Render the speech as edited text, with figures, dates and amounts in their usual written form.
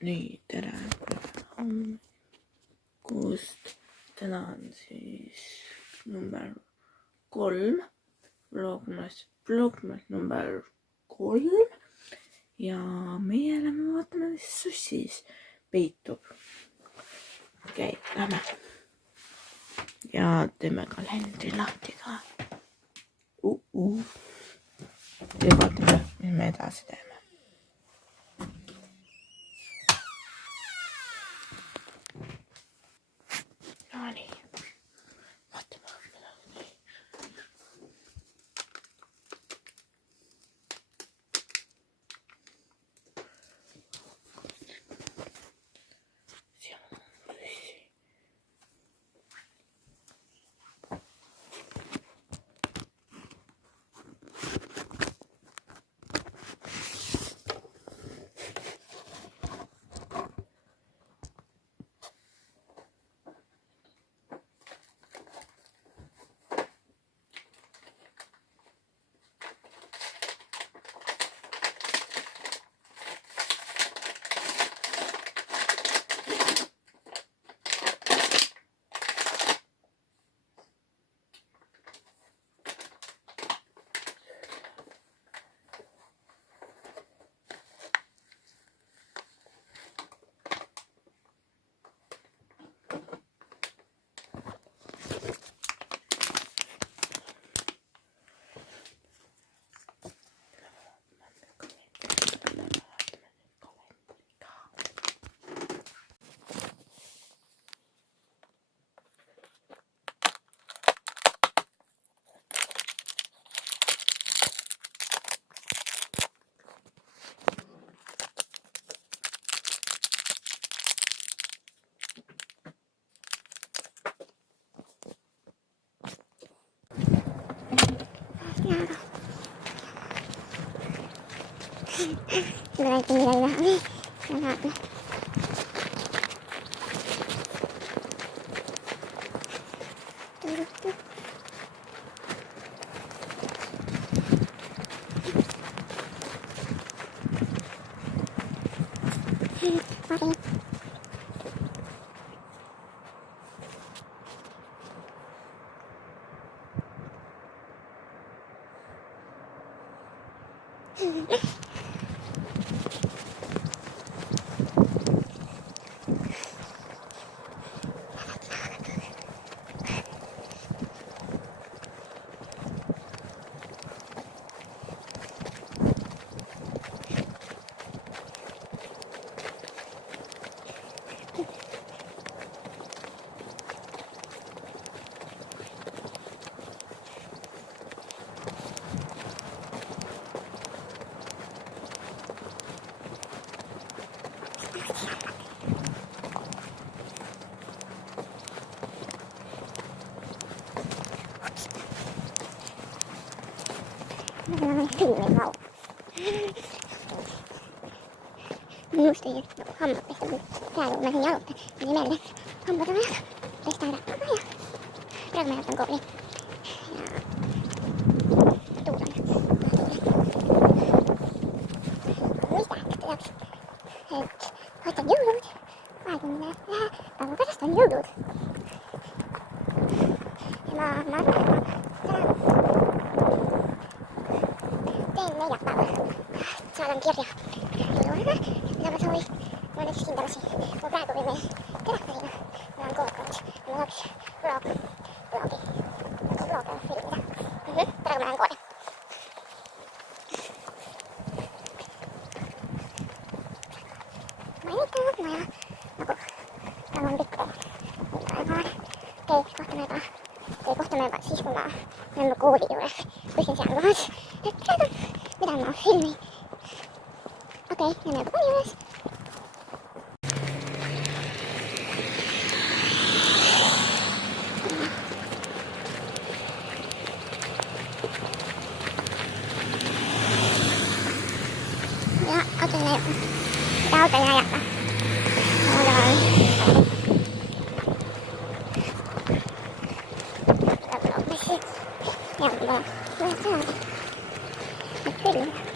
nii, tere hommikust. Täna on siis number 3, vlogmas number 3 ja meie lähme vaatame, mis sussis peitub. Okei, lähme. Ja teeme kalendri lahti ka. Ja vaatame, mis me edasi teeme. No nii, vaatame. Berarti nilai ini sangat filmin vau. Minusta ei ole hammatpesta, kun täällä on näihin jalutta. Niin meille hammat on aika pestään rattaamaan ja praegu mä jätän kooli. Ja tuulen. Mitä jaksat? Et hoitan jõulud. 20 päeva pärast on jõulud. Ja ma teen neljapäeval. Saadan kirja jõuluaega, mida ma soovin. Ma olen üksinda lasi. Ma praegu võin meil telefoniga. Ma olen koolkoos. Ma tahaks vlogi. Vlog filmida. Praegu ma lähen kooli. Ma ei tea, ma nagu praegu on pikk tee. Kohtame juba siis, kui ma olen kooli juures. Kuskil seal kohas. Et praegu, mida ma filmin. Okei, lähme juba kooli juures. Ja auto ei ajata. Ja, kyllä.